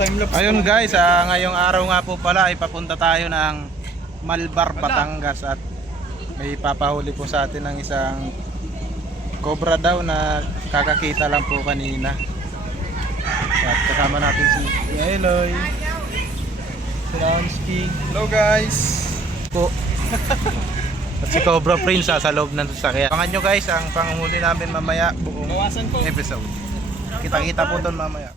Ayun guys, ngayong araw nga po pala ay papunta tayo ng Malbar, Batangas at may papahuli po sa atin ng isang cobra daw na kakakita lang po kanina. At kasama natin si Eloy, si Ramsky. Hello guys po. At si Cobra Prince sa loob ng sasakyan. Abangan nyo guys ang panghuli namin mamaya, buong episode. Kita-kita po doon mamaya.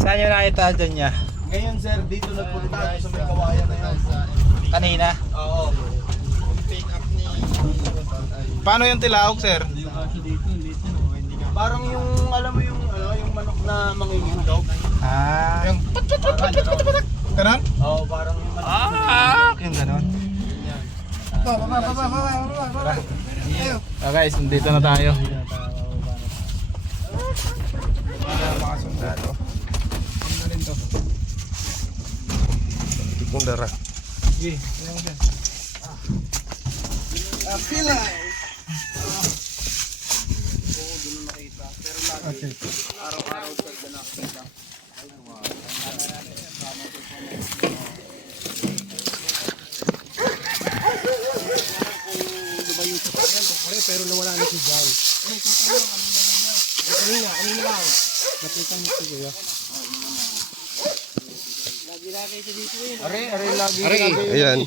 Saan nyo nakita dyan niya? Ngayon sir, dito nagpunta sa may kawayan na yan. Kanina? Oo. Yung pick up ni... Paano yung tilaok sir? Parang yung, alam mo yung, yung manok na manginginog. Yung ganon? Oo, parang yung manok. Yung ganon. Guys, dito na tayo. Mga sundalo. Kung dara. Sige, ano mo dyan? Pila! Okay. Araw-araw sa nakakita. Pero nawala na si John. Kanina lang. Nakita niyo si Kuya. Are lagi. Ayan.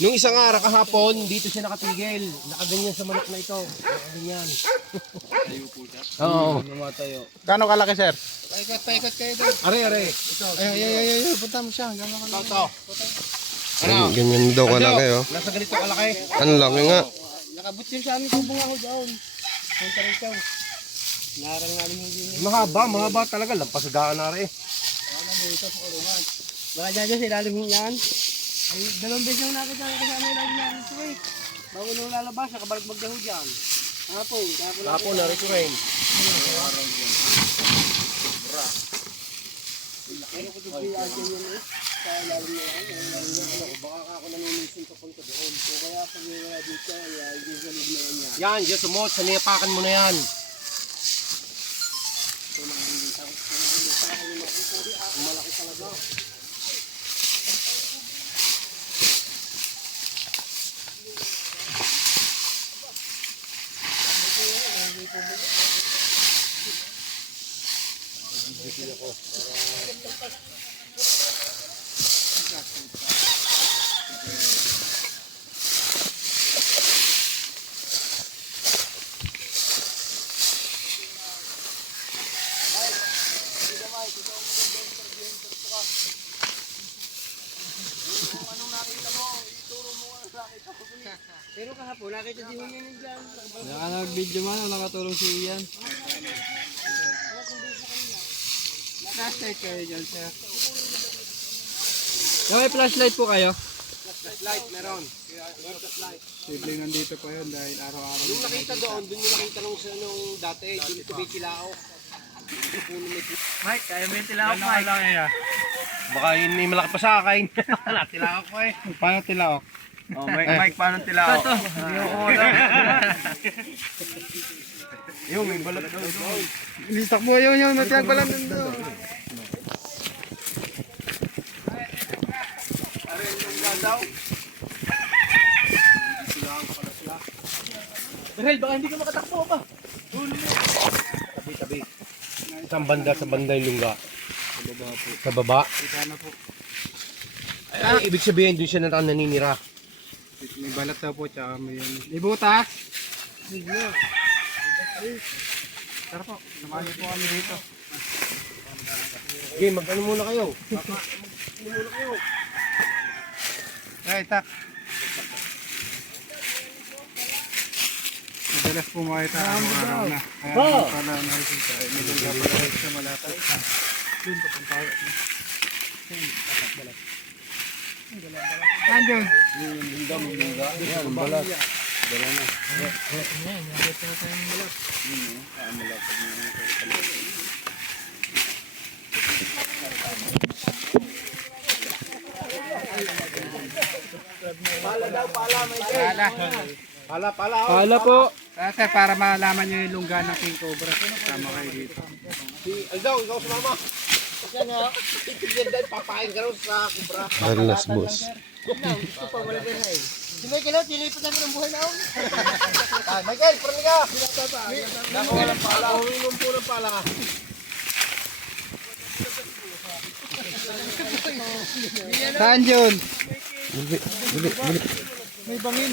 Nung isang araw kahapon, dito siya nakatigil. Nakaganyan sa manok na ito. Nakaganyan. Oo. Namatayo. Gano'ng kalaki sir? Paikot kayo doon. Are. Ito. Ay. Punta mo siya. Gano'n ka lang. Ito. Ano? Ganyan daw kalaki oh. Nasa ganito kalaki. Ang laki nga. Nakabut yun sa amin kung bunga ko doon. Punta rin ikaw. Nakarangaling yung din. Mahaba talaga. Lampas sa daan na rin. Ano dito sa kulungan. Baka dyan sa ilalim yan. Ay, dalawang beses yung nakita ko sa amin ilalim yan ito eh. Bago nung lalabas, nakabalagbag na ho dyan. Hapon na rin ko rin. Pero ko dito yan yun eh. Sa ilalim na yan. Baka ako nanunisin papunta doon. So kaya pag nila dito, ay sa loob na yan. Yan, dyan sumot. Sanipakan mo na yan. Malaki talaga. Pero kahapon, nakita din mo yun dyan. Nag-video man, nakatulong si Ian. Flashlight kayo dyan, sir. May flashlight po kayo? Flashlight, meron. Flashlight. Sibling nandito po yun dahil araw-araw. Yung nakita doon yung nakita nung dati, yung tumitilao. Mike, kaya mo yung tilaok, Mike. Baka yun may malaki pa sa akin. Tilao ko eh. Paano tilaok? Oh, Mike, paano tilao? Yung may balat doon. Listak mo yun, may pinagbalan doon. daw. Rahel, baka hindi ka makatakbo pa. Tabi-tabi. Isang banda sa banda yung lungga. Sa baba. Kita na po. Ay, ibig sabihin doon siya naninira. May balat daw po, tsaka may butas. Tara po, samahan niyo po kami dito. Okay, mag-ano muna kayo. Ay, tak. Madalas po makita ang mga araw na. Kaya naman pala nakikita. May dalaga pala sa malapit. Doon pa pang tayo. Nandiyon. Yan, balat. Pala. Pala po. Kasi para malaman nyo yung lungga ng king cobra. Tama kayo dito. Aldaw, ikaw sumama. Kasi nga, itigyan dahil papain ka rin sa kubra. Alas, boss. Si Michael, tilipat namin ang buhay na ako. Michael, parang ka. Nakuha ng pala. Uminom po ng pala. Saan yun? Bili. May bangin.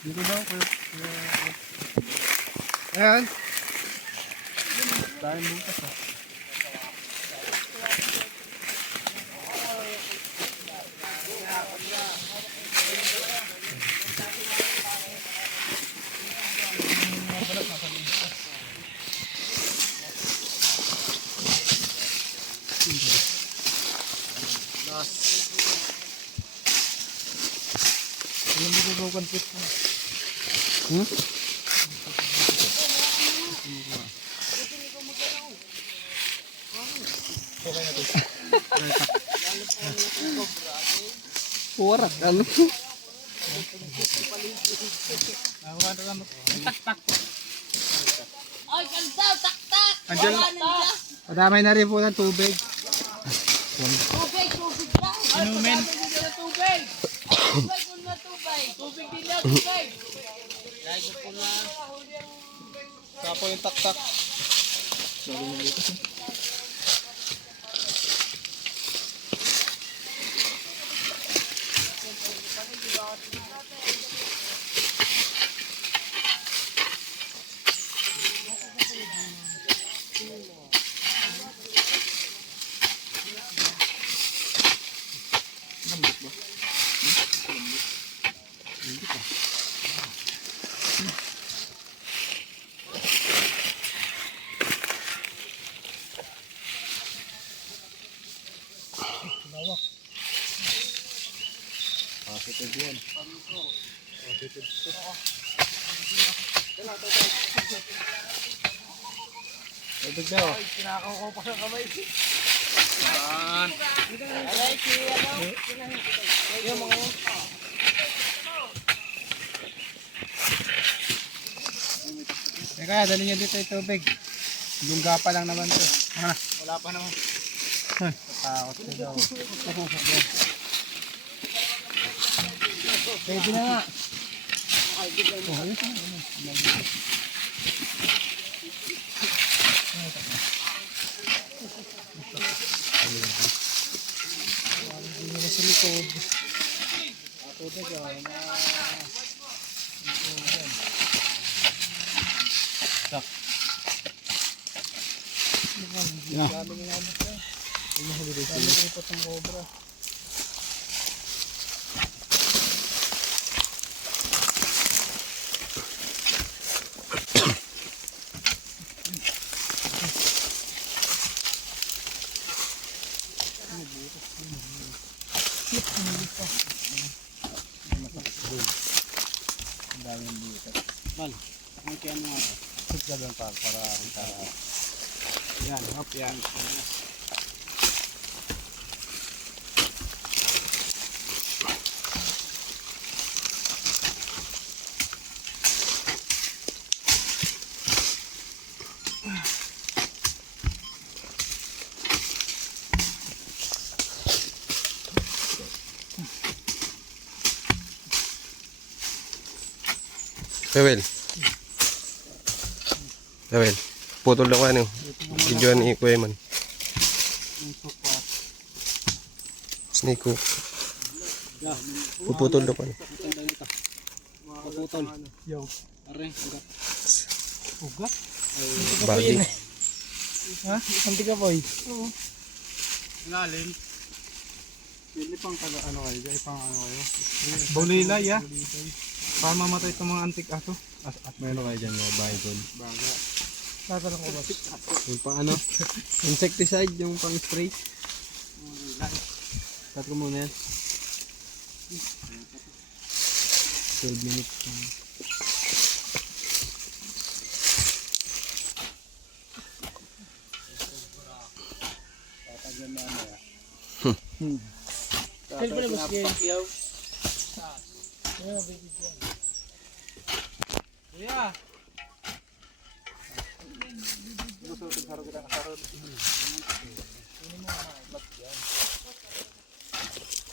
Dito daw. Ayan. Dahil bukas ah. Alam mo ko confit mo. Warak, ano? Ay, kalsaw, tak-tak! Andyan. Wala na siya. Madamay na rin po ng tubig. Tubig lang. Inumin. Ay, pagkakabili nila tubig. Tubig, kung na tubig. Tubig din lang, tubig. Kapo yung tak-tak. Tubig daw. Teka, dali nyo dito yung tubig. Lungga pa lang naman to. Wala pa naman. Takot ko daw. Pwede na nga. Sa likod. Tubig ah. Yan, hop yan. Ewel, putol daw ano. Videoan ni Kuya Man. Snake hook. Puputol daw pa. Paputol. Yo. Are, ugat. Ugat? Bali. Ha? Isang tiga boy. Oo. Ilalim. Pili pang taga ano kayo, dahil pang ano kayo. Bulilay ya. Para mamatay itong mga antik aso. At meron kayo dyan mga baygon. Baga. Tatanong ko ba? Yung pang ano? Insecticide, yung pang spray. Cut ko muna yan. 12 minutes. Kaya pala mas game. Kuya.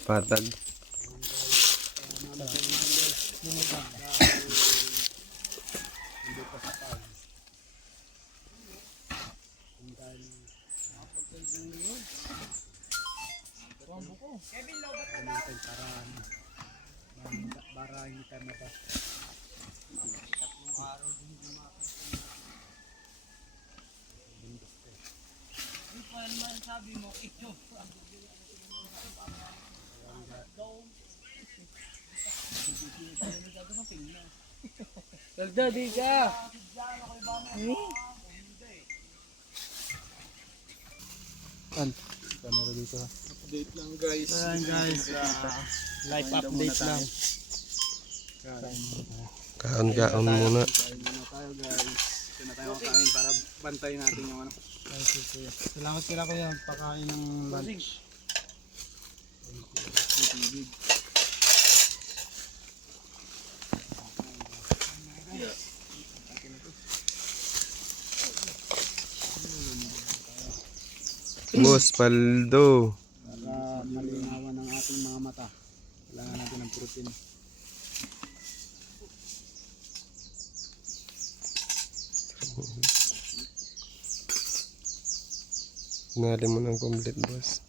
Patag. Dalda, di ka. Kamera dito. Update lang guys. Ayan guys. Live update lang. Kaon-kaon muna. Kain muna tayo guys. Ito na tayo kain para bantayin natin yung ano. Salamat kila kuya. Pakain ng lunch. Boss Paldo. Para malinawan ng ating mga mata. Kailangan natin ng protein. Nali mo ng complete, boss.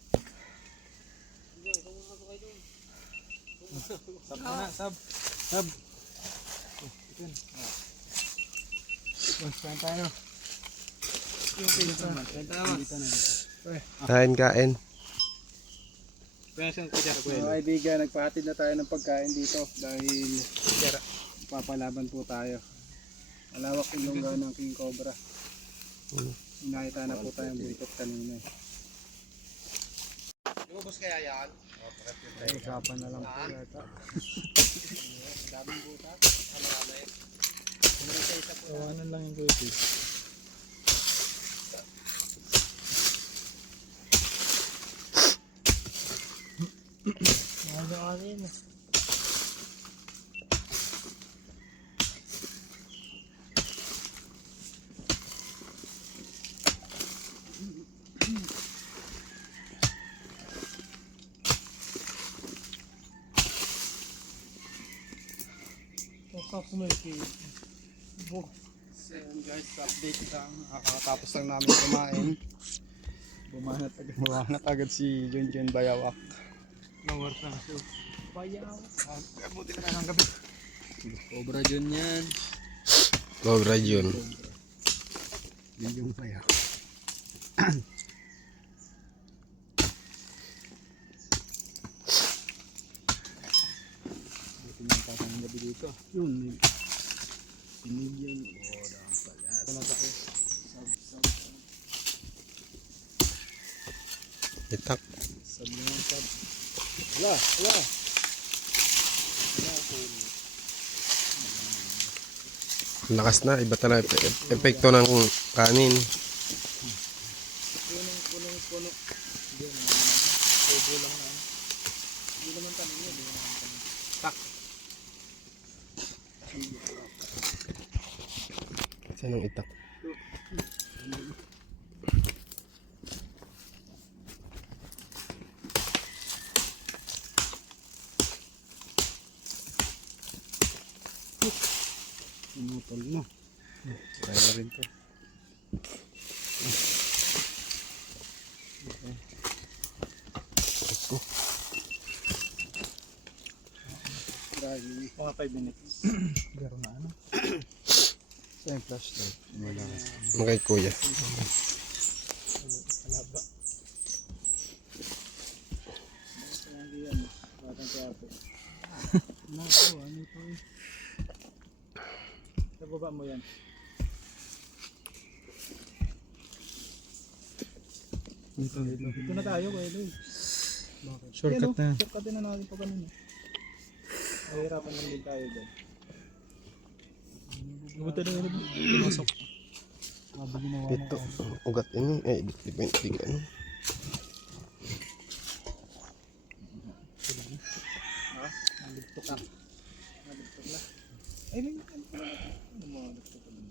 Sab na, sab. Sab. Itin. Kain tayo. Kain tayo. Kain. Mga kaibigan, nagpahatid na tayo ng pagkain dito dahil papalaban po tayo. Malawak yung lungga ng King Cobra. Nakita na po tayong buntot kanina. Lumabas kaya yan? Ay, usapan na lang po yata. Daming butat. Marami. Ano lang yung kuya. Ayan guys, update lang. Kakatapos lang namin kumain. Bumanat agad si Junjun Bayawak. Lower na siya. Buti na ng gabi. Cobra Jun yan. Cobra Jun. Junjun Bayawak. Buti na patang gabi dito. Yun, may pinigyan. Wala tayo. Itak. Sab naman, sab. Wala. Lakas na. Iba talaga epekto ng kanin. Punong-puno. Hindi naman. Tubo lang na. Hindi naman tanin yun. Tak. Saan ang itak? Pinutol na. Kaya na rin to. Okay. Mga 5 minutes. Garo na ano? Ito yung flashlight. Wala. Magay kuya. Alaba. Hindi yan. Batang kape. Naku, ano ito eh. Sa baba mo yan. Dito na tayo, Kuya Lloyd. Shortcut na. Shortcut na natin pa kanina. Mahirapan lang din tayo dyan. Buto na yun. Pumasok. Ito, ugat ini. Eh, di ano. Nalugtok ka. Nalugtok na. Ay, may ano pala natin. Ano mga nalugtok ka dun?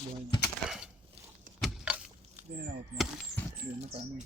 Buhay na. Hindi na out na. Hindi na paano eh.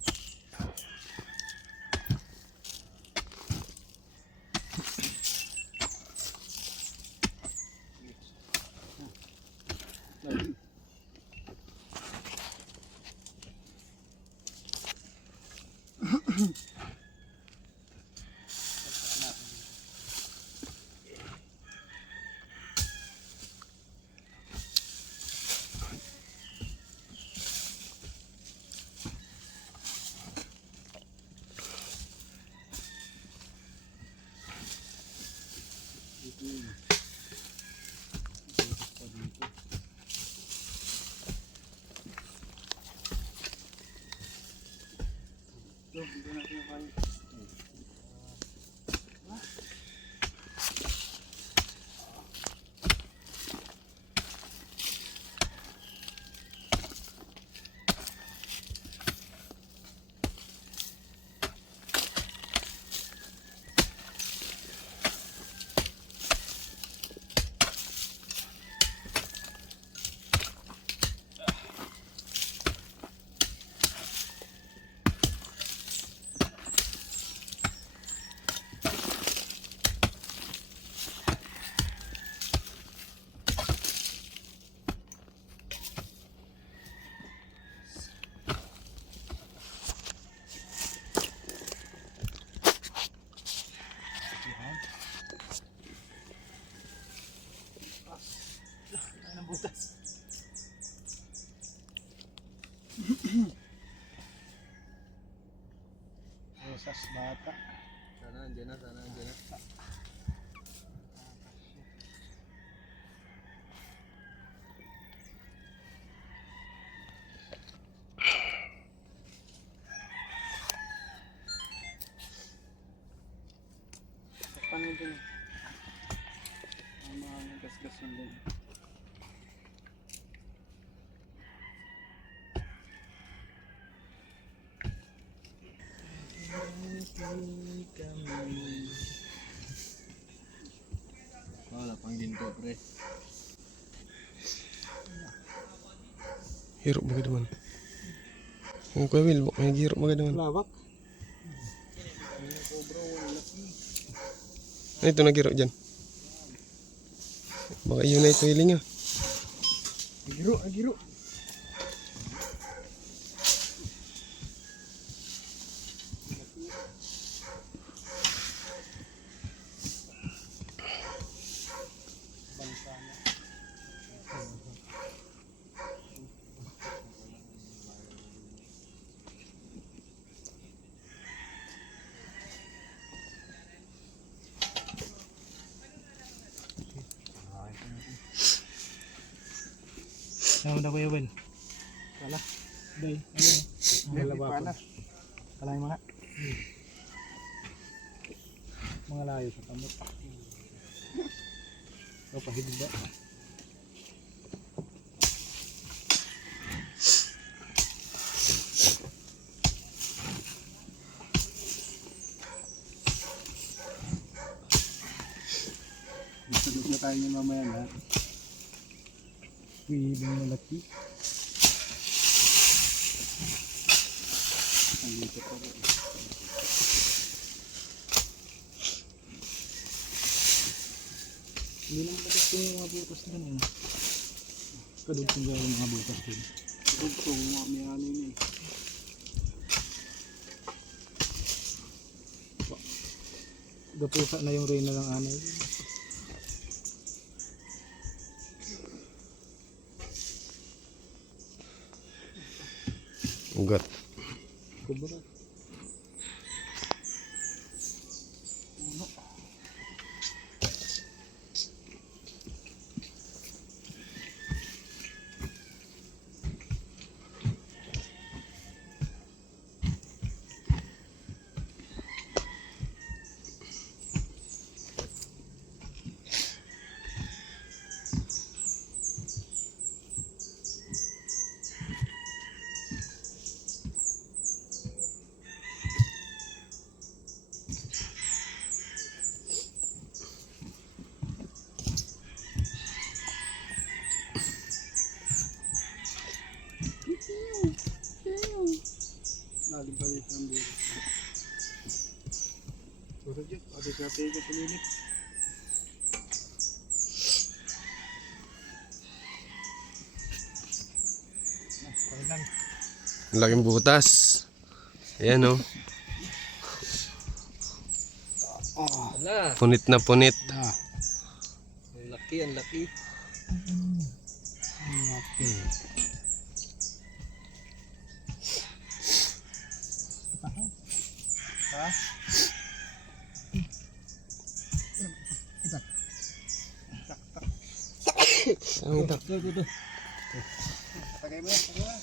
Butas. Rosas bata. Sana andyan na. Paano din? Ang mga nagasgas yun din. Wala pang ginto, pre. Hirap bagay naman. Kung Kuya Will, may hirap bagay naman. Lawak. Ano ito nagiro dyan? Baka yun na ito hiling ah. Agiro. Ano na Kuya Will? Wala. Day. Ayun. Wala ba? Kalay mga. Mga layo sa kamot. O pahilid ba? Kakain niya mamaya na. Ibang malaki. Andito pa rin. Hindi lang bakit ko yung mga butas dun eh. Kadugtong gawin yung mga butas dun. Kadugtong may ano yun eh. Gapusa na yung reyna ng anay. Ugat. Kubra. Lalim pa dito ang biro. Puro dyan. Pati sa tiga pulilit. Ang laking butas. Ayan oh. Wala. Punit na punit. Ang laki, ang laki. Ang laki. Ang ito. Tagay mo yan, tagay mo yan.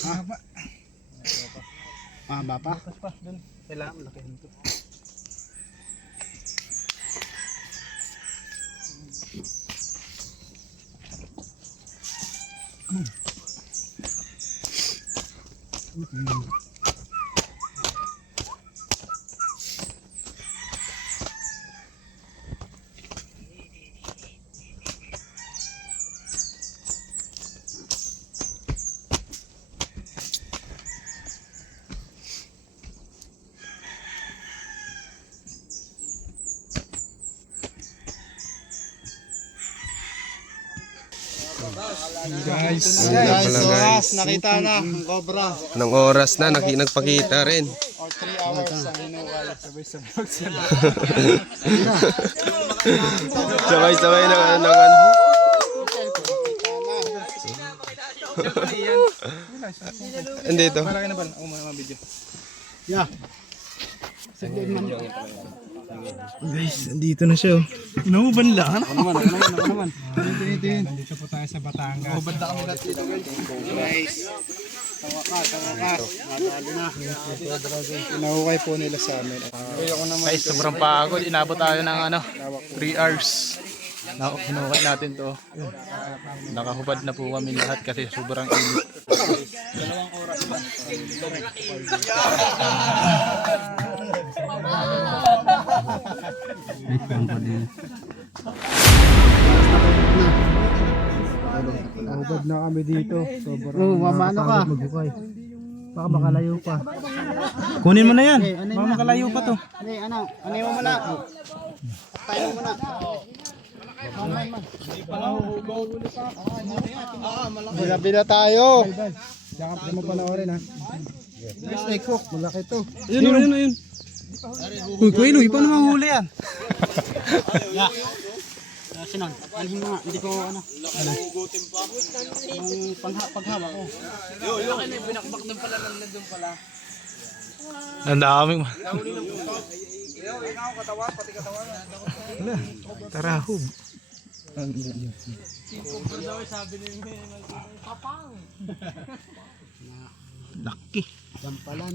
Mahaba. Mahaba pa? Butas pa dun. Kailangan malaki nito. Guys, Ayan pala, guys. nakita na ang cobra. Anong oras na nagpakita rin. Or 3 hours ang inuwal. Sabay sa vlog sila. Sabay-sabay ng ano. Andito. Malaki na ba? Ako muna mga video. Yeah. Guys, andito na siya oh. Inuuban lang. Ano naman? Nandito po tayo sa Batangas. Ubad na kami natin dito guys. Tawakas. Nadali na. Pinahukay po nila sa amin. Guys, sobrang pagod. Inabot tayo ng 3 hours. Hinukay natin to. Nakahubad na po kami lahat kasi sobrang init. 2 oras pa. Ubad na kami dito. Sobrang mamano ka. Baka makalayo pa. Kunin mo na yan. Baka makalayo pa to. Ano mo muna? Tayo mo muna. Malabi na tayo. Tsaka mo panoorin ha. Snake hook, malaki to. Yun. Uy, Kuya, paano mahuli yan? Sinon, anhin mo nga, hindi ko ano. Yung paghawa ko. Ang daming. Wala, tarahub. Laki. Gampalan.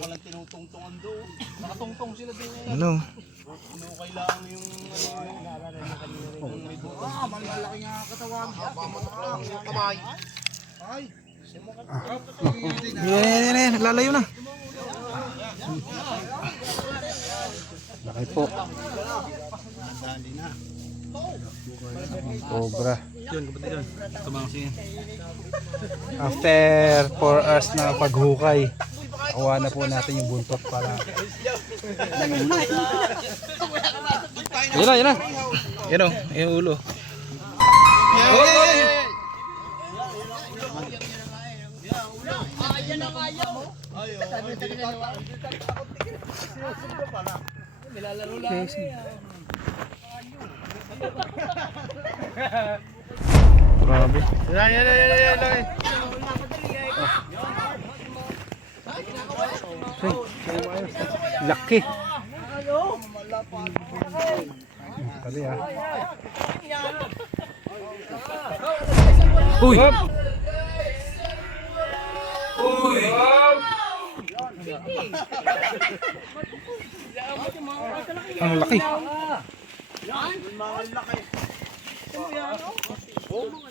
Walang tinutungtungan doon. Nakatungtong sila din ngayon. Ano? Ano kailangan yung malaki nga katawan. Kamay. Ay. Yan. Lalayo na. Laki po. Cobra. After 4 hours na paghukay, nakuha na po natin yung buntot para. Yan na. Yan o, yung ulo. Grabe. Yan. Laki. Kali ah. Uy! Ang laki. Uy!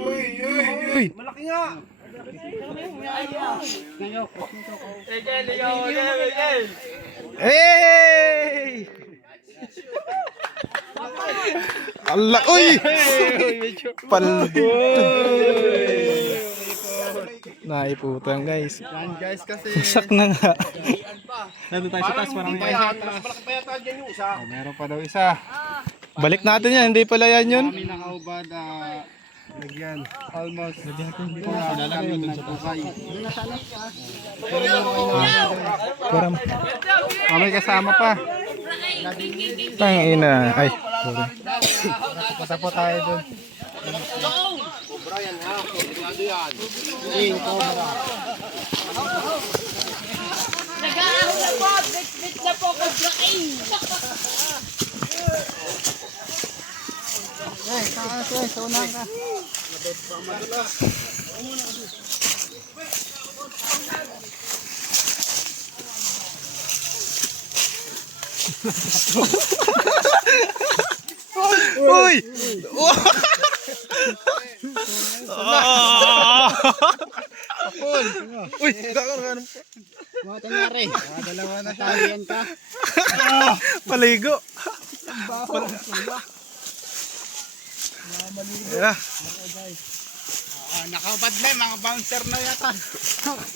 Uy! Malaki nga. Hey! Allah! Uy! Naiputang guys. Yan guys kasi. Sak na nga. Nandun tayo sa taas. Parang may malaki pa yata dyan yung isa. Meron pa daw isa. Balik natin yan. Hindi pala yan yun. Kami nakaubad. Lagyan. Almost. Hindi ko na kami nagtukay. Parang May kasama pa. tangina. Ay, sorry. Pasa po tayo dun. Nag-aahon na po. Bit na po. Cobra King. Uy! Uy! Gano'n. Mga tanyari. Dalawa na talian ka. Paligo. Yeah. Nakaubad na mga bouncer na yata.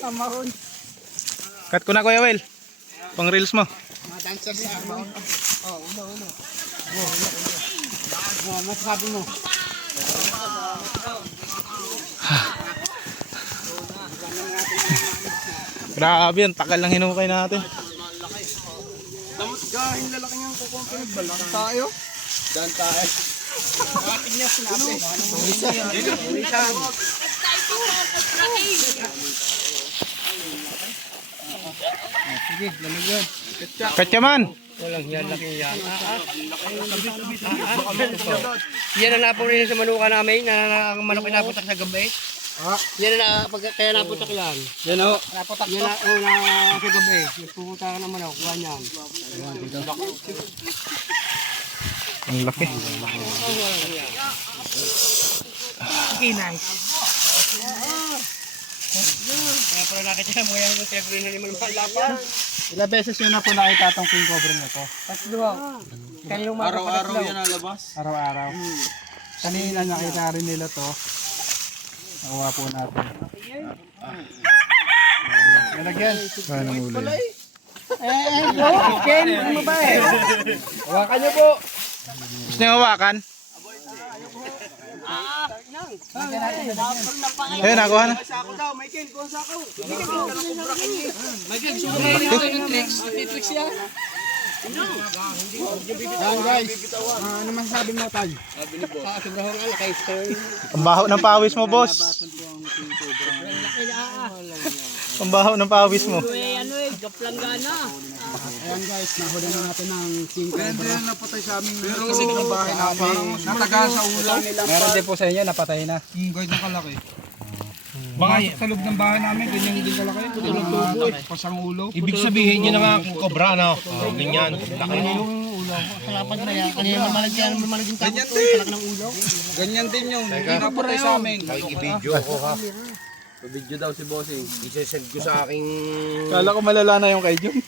Tamahon. Cut ko na Kuya Will. Pang reels mo. Mga dancers na. Uno. Masasabi mo. Grabe yan. Takal lang hinukay natin. Damot gahin lalaki niyang kukuha pinagbalak tayo. Dan tayo. Ating niya sinabi. Isa. Sige, lamig yun. Katyaman. Walang yan, laki yan. Yan ang napunin sa manuka namin, na manok inaputak sa gabi. Yan na, kaya naputak yan. Yan o. Naputak to? Yan na sa gabi. Pupunta ka ng manok, kuha niyan. Ang laki. Okay, nice. Kaya pala nakita mo yan yung tebro na naman ng lapan. Ilang beses yun na po nakita itong king cobra na to? Araw-araw yan nalabas. Araw-araw. Kanina nakita rin nila to. Nakuha po natin. Nalagyan. Paano ulo yan? Ken, ano ba eh? Hawakan niyo po. Gusto niyo hawakan? Ayun, nakuha na. Sako daw, Michael, kuha sako. Michael, gusto mo na tricks yan? Yan guys. Ano masasabi mo, Tal? Sobrang alakay, sir. Ang baho ng pawis mo, boss. Ang baho ng pawis mo. Kaplanggana. Ayan guys, nahuli na natin ng king cobra. Meron napatay sa amin. Pero kasi ng bahay namin. Natagaan sa ulo. Meron din po sa inyo, napatay na. Kahit ng kalaki. Baka sa loob ng bahay namin, ganyan din kalaki. Tulog tubo eh. Pasang ulo. Ibig sabihin yun ang aking kobra, no? Ganyan. Laki. Ganyan din yung napatay sa amin. Nakikibidyo ako ha. Video daw si Bossing. Isesend ko sa aking... Kala ko malala na yung kay Jun.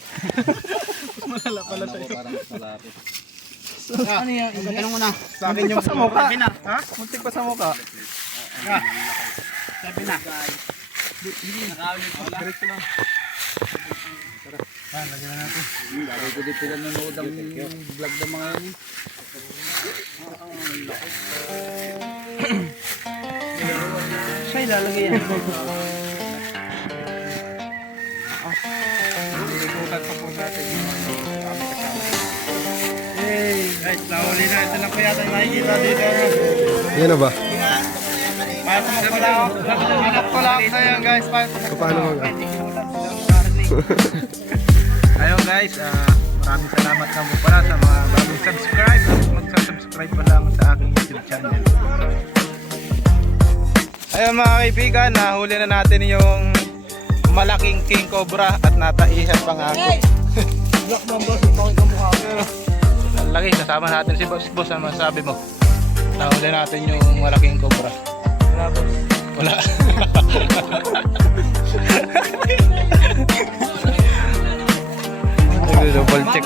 Ano yan? Tanong mo na. Sa akin yung sa mukha. Ha? Muntik pa sa mukha. Sabi na. Lagi ko din sila nanood ang vlog ng mga yan. Siya ilalagay yan. Ikutan pa po natin yung hey, guys, nahuli na. Ito lang po yata nakikita dito. Yan na ba? Paano ko lang. Hanap ko lang na yan guys. Paano mag... Ayun guys, maraming salamat na po pala sa mga bagong subscribe at magsasubscribe pa lang sa aking YouTube channel. Ayun mga kaibigan, nahuli na natin yung malaking king cobra at nataihan pa nga ako. Black Mamba, bakit ang mukha ko? Ang laki, kasama natin si Boss. Boss, ano masasabi mo? Nahuli natin yung malaking cobra. Wala. Double check.